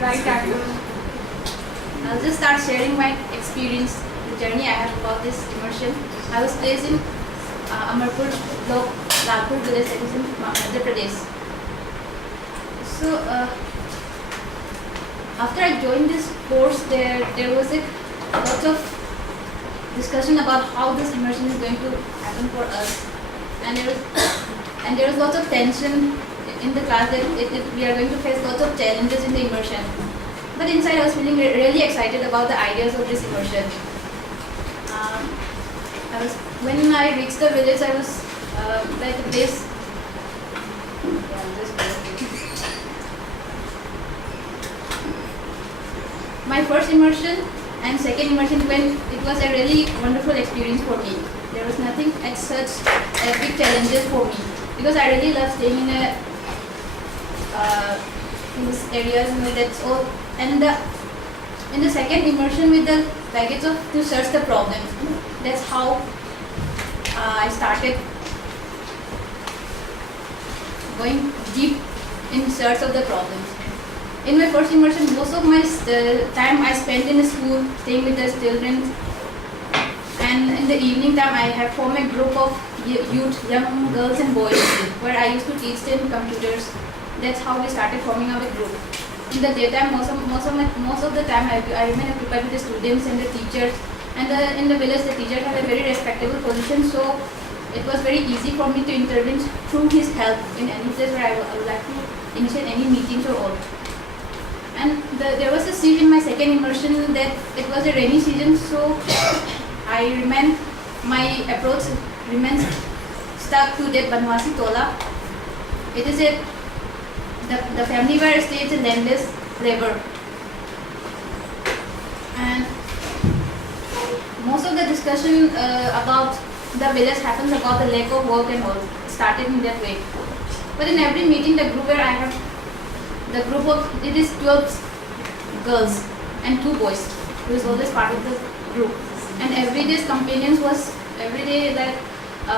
right angle. I'll just start sharing my experience, the journey I have about this immersion. I was placed in Amarpur block, Lalpur village, that is in Madhya Pradesh. So after I joined this course, there was a lot of discussion about how this immersion is going to happen for us, and there was lots of tension in the class that we are going to face lots of challenges in the immersion. But inside I was feeling really excited about the ideas of this immersion. When I reached the village, I was like this. Yeah, just my first immersion and second immersion, when it was a really wonderful experience for me. There was nothing as such big challenges for me because I really love staying in these areas, and that's all. And in the second immersion with the baggage of to search the problem, that's how I started going deep in search of the problems. In my first immersion, most of my time I spent in the school, staying with the children, and in the evening time I have formed a group of youth, young girls and boys, where I used to teach them computers. That's how we started forming our group. In the daytime, most of the time I remain occupied with the students and the teachers. And in the village, the teachers have a very respectable position, so it was very easy for me to intervene through his help in any place where I would like to initiate any meetings or all. And there was a scene in my second immersion that it was a rainy season, so my approach remains stuck to that Banwasi Tola. It is the family where I stay is a landless labor. And most of the discussion about the village happens about the lack of work and all. It started in that way. But in every meeting, the group where I have, the group of, it is 12 girls and 2 boys who is always part of the group. And every day's companions was, every day like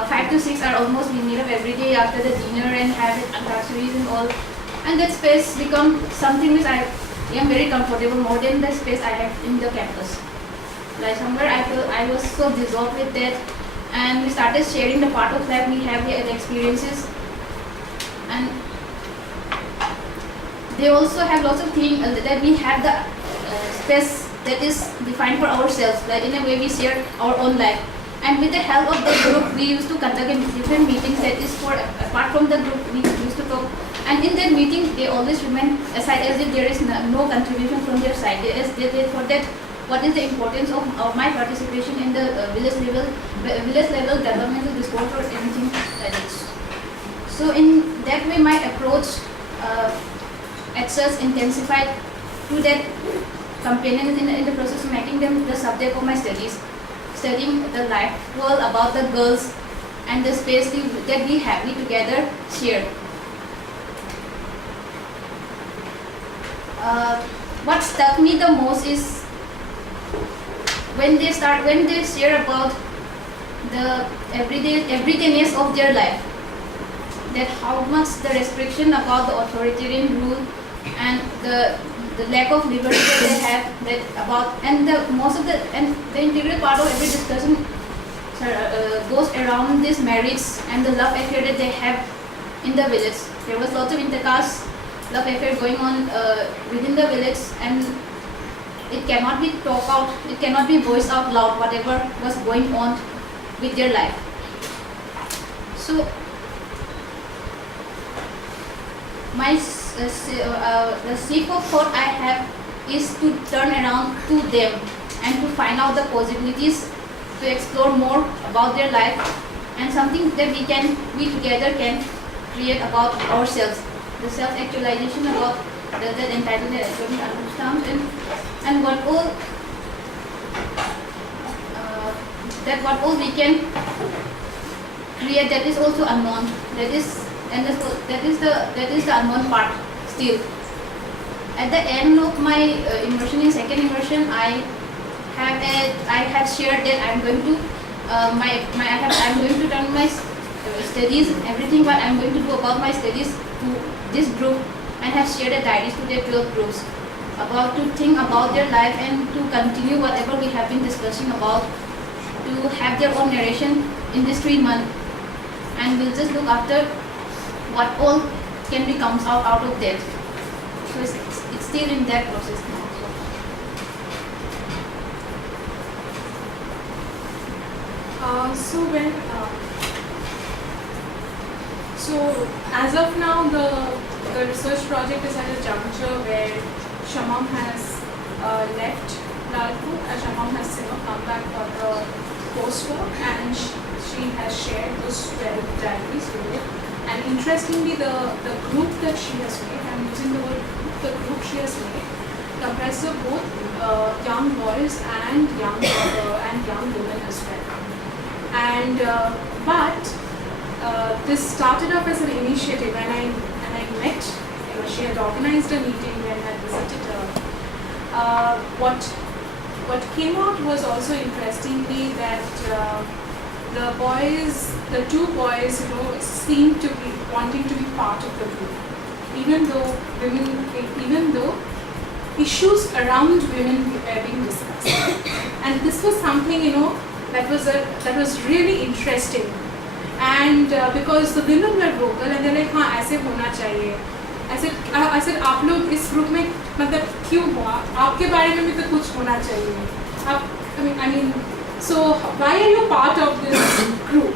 5 to 6 are almost we meet up every day after the dinner and have it anniversaries and all. And that space become something which I am very comfortable, more than the space I have in the campus. Like somewhere I feel I was so dissolved with that, and we started sharing the part of life we have here, the experiences. And they also have lots of things that we have the space that is defined for ourselves, like in a way we share our own life. And with the help of the group, we used to conduct different meetings that is for, apart from the group, we used to talk. And in that meeting, they always remain aside as if there is no contribution from their side. For that, what is the importance of my participation in the village level developmental discourse or anything like this. So in that way, my approach at such intensified to that companion in the process of making them the subject of my studies, studying the life world about the girls and the space that we together share. What struck me the most is when they share about the everydayness of their life, that how much the restriction about the authoritarian rule and the lack of liberty that they have, that about, and the integral part of every discussion goes around this marriage and the love affair that they have in the village. There was lots of intercaste love affair going on within the village, and it cannot be talked out, it cannot be voiced out loud, whatever was going on with their life. So my the seek of thought I have is to turn around to them and to find out the possibilities, to explore more about their life, and something that we together can create about ourselves, the self-actualization about the entitlement and what all we can create that is also unknown. That is the unknown part still. At the end of my immersion, in second immersion, I have shared that I'm going to I'm going to turn my studies, everything what I'm going to do about my studies to this group, and have shared the diaries to their 12 groups. about to think about their life and to continue whatever we have been discussing about, to have their own narration in this 3 months, and we'll just look after what all can be comes out of that. So it's still in that process now. So as of now, the research project is at a juncture where Samom has left Lalpur and Samom has come back for the coursework, and she has shared those 12 diaries with it. And interestingly, the group that she has made, I'm using the word group, the group she has made comprises of both young boys and young women as well. And this started off as an initiative when I met. She had organized a meeting when I visited her. What came out was also interestingly that the two boys, seemed to be wanting to be part of the group, even though issues around women were being discussed. And this was something that was really interesting. And because the women were vocal and they're like, हाँ ऐसे होना चाहिए. I said आप लोग इस group में मतलब क्यों हुआ? आपके बारे में भी तो कुछ होना चाहिए. I mean, so why are you part of this group?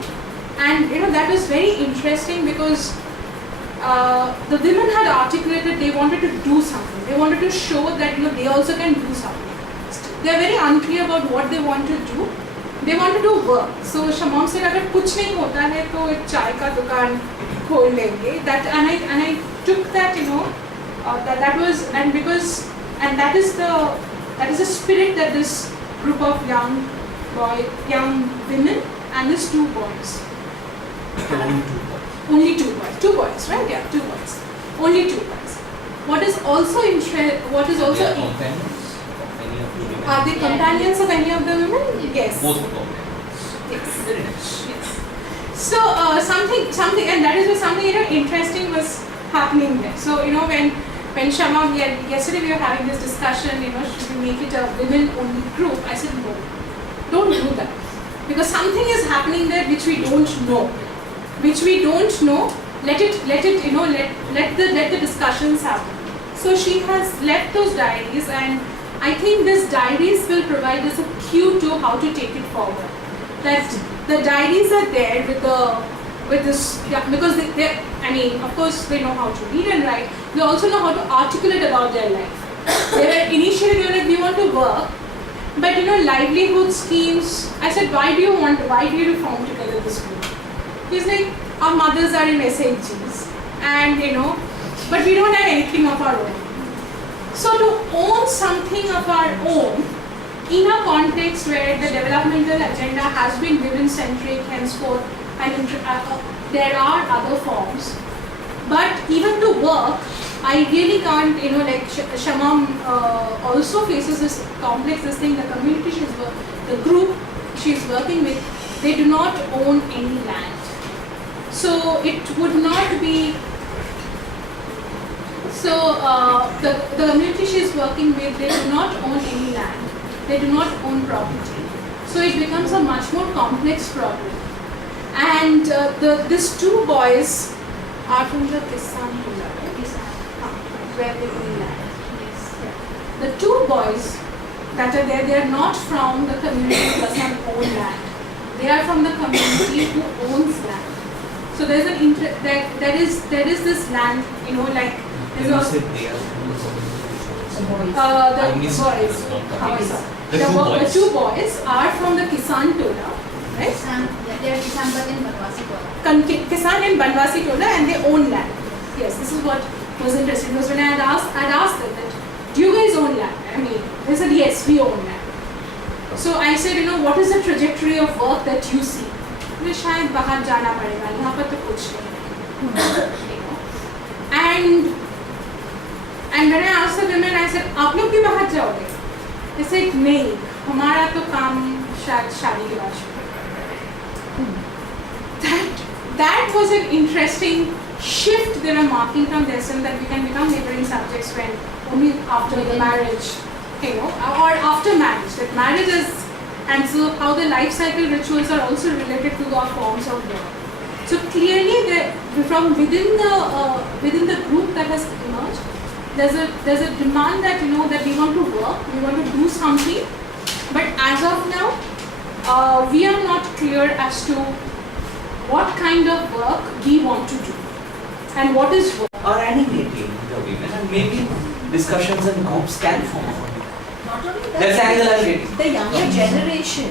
And that was very interesting because the women had articulated they wanted to do something. They wanted to show that they also can do something. They are very unclear about what they want to do. They want to do work. So Samom said, अगर कुछ नहीं होता है तो एक चाय का दुकान खोल लेंगे. That and I took that that is the spirit that this group of young women and these 2 boys. Only two boys, right? Yeah, 2 boys. Only 2 boys. What is also are they companions of any of the women? Yes. Both of them. Yes. So something, and that is where something interesting was happening there. So when Samom, yesterday we were having this discussion, should we make it a women-only group? I said no, don't do that, because something is happening there which we don't know. Let the discussions happen. So she has left those diaries, and I think these diaries will provide us a cue to how to take it forward. That the diaries are there with this, because they of course they know how to read and write. They also know how to articulate about their life. Initially they were like, we want to work, but livelihood schemes. I said, why do you form together this group? He's like, our mothers are in SHGs, and but we don't have anything of our own. So to own something of our own in a context where the developmental agenda has been women-centric, henceforth, there are other forms. But even to work, I really can't, like Samom also faces this thing, the community the group she's working with, they do not own any land. So it would not be, the community she is working with, they do not own any land, they do not own property. So it becomes a much more complex problem. And these 2 boys are from the Kisan where they own land. Yes. The 2 boys that are there, they are not from the community who does not own land. They are from the community who owns land. So there's there is this land, like there's also the two boys are from the Kisan Tola, right? They are Kisan in Banwasi Tola. Kisan in Banwasi Tola, and they own land. Yes, this is what was interesting. Because when I had asked them that, do you guys own land? They said yes, we own land. So I said, what is the trajectory of work that you see? शायद बाहर जाना पड़ेगा, यहाँ पर तो कुछ नहीं. And when I asked the women, I said, आप लोग भी बाहर जाओगे? They said, नहीं, हमारा तो काम शायद शादी के बाद शुरू. That was an interesting shift they were marking from themselves, that we can become neighboring subjects when only after the marriage, or after marriage. That marriage is, and so how the life cycle rituals are also related to our forms of work. So clearly, from within the group that has emerged, there's a demand that that we want to work, we want to do something, but as of now, we are not clear as to what kind of work we want to do and what is work. Or animating the women, and maybe discussions and groups can form. Not only that, That's the angle I'm getting. the younger generation,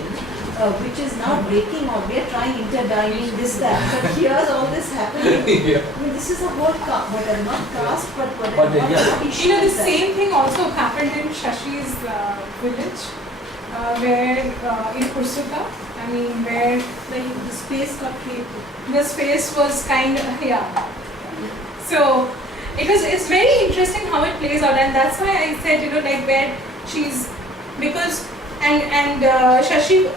which is now breaking out, we are trying interdining this, that, but here's all this happening. Yeah. I mean, this is a whole whatever, not caste, but But, whatever. yeah. issue The is that. same thing also happened in Shashi's village, where in Kursuka, where the space got created. The space was kind of, So it's very interesting how it plays out, and that's why I said, where she's, because, and Shashi,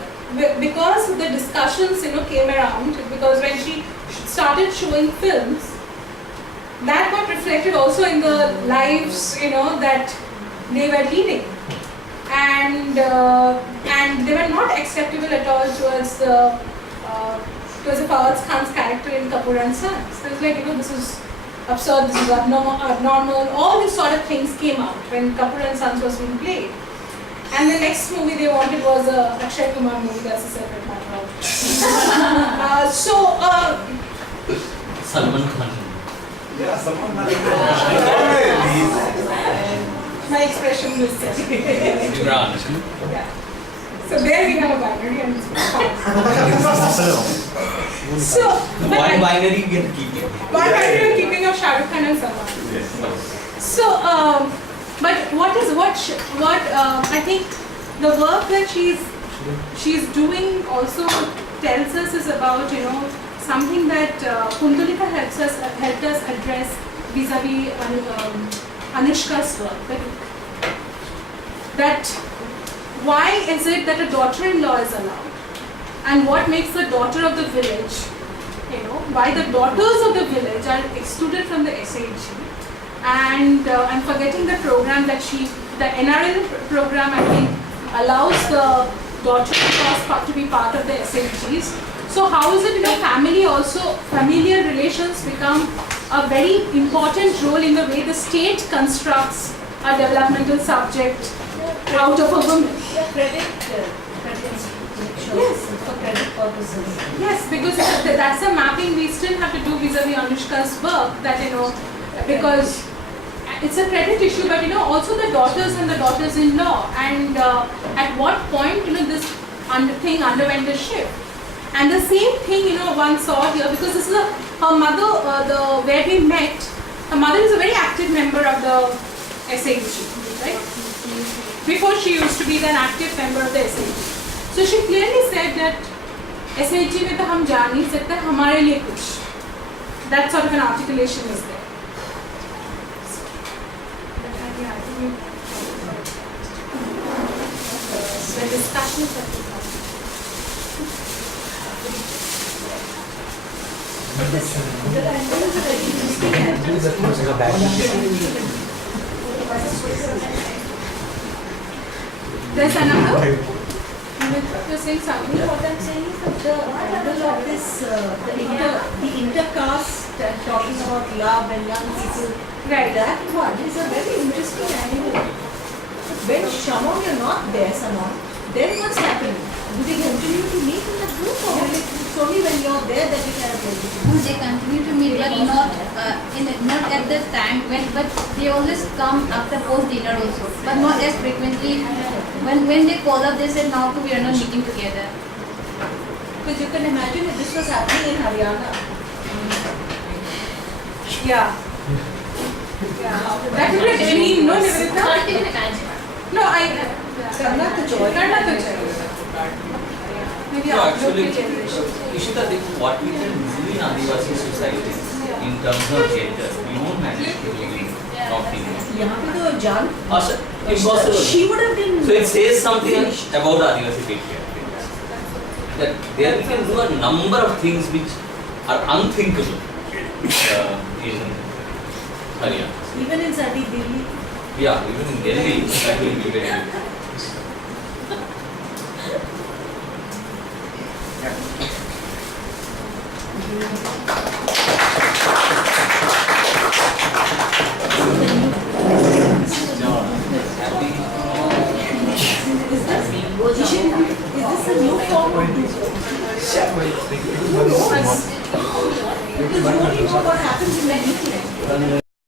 because the discussions, came around, because when she started showing films, that got reflected also in the lives, that they were leading. And they were not acceptable at all towards the Fawaz Khan's character in Kapoor and Sons. So it's like, this is absurd, this is abnormal, all these sort of things came out when Kapoor and Sons was being played. And the next movie they wanted was a Akshay Kumar movie, that's a separate matter. Salman Khan. Yeah, someone My expression was set. Imran. Yeah. So there we have a binary and it's fine. So, One binary we are keeping. One binary keeping of Shah Rukh Khan and Salman. Yes. So, but what I think the work that she's doing also tells us is about something that Kundalika helped us address vis-a-vis Anushka's work. That why is it that a daughter-in-law is allowed, and what makes the daughter of the village, why the daughters of the village are excluded from the SAG. And I'm forgetting the program that the NRL program, I think, allows the daughter-in-laws to be part of the SAGs. So how is it family also, familial relations become a very important role in the way the state constructs a developmental subject out of a woman. Yeah, credit Yes. for credit purposes. Yes, because that's a mapping we still have to do vis-a-vis Anushka's work, that because it's a credit issue, but also the daughters and the daughters-in-law, and at what point this thing underwent a shift. And the same thing one saw here, because this is her mother, where we met. Her mother is a very active member of the SAG, right? Before she used to be an active member of the SAG. So she clearly said that SAG में तो हम जा नहीं सकते, हमारे लिए कुछ. That sort of an articulation is there. The discussions that we have. The angle is a very interesting There's another. You're saying something? What I'm saying is that the angle of this, the intercaste and talking about love and young people, Right. that one is a very interesting angle. When Samom, you're not there, Samom, then what's happening? Do they continue to meet in the group, or it's only when you're there that you can play with No, they continue to meet, but not at the time but they always come after post dinner also, but not as frequently. When they call up, they say now we are not meeting together. Because you can imagine if this was happening in Haryana. Yeah. That would be a dream, no, Nivedita? No, Karna to joy. Karna to joy. Maybe No, our actually, local generation. Ishita, what we can do in Adivasi society in terms of gender, we won't manage to do it not female. यहाँ पे तो जान Impossible. she would have been So it says something about Adivasi patriarchy. That there we can do a number of things which are unthinkable in Haryana. even in Sadi Delhi. Yeah, even in Delhi, that will be very good. Is this a new form of do? You know, because you only know what happens in the meeting.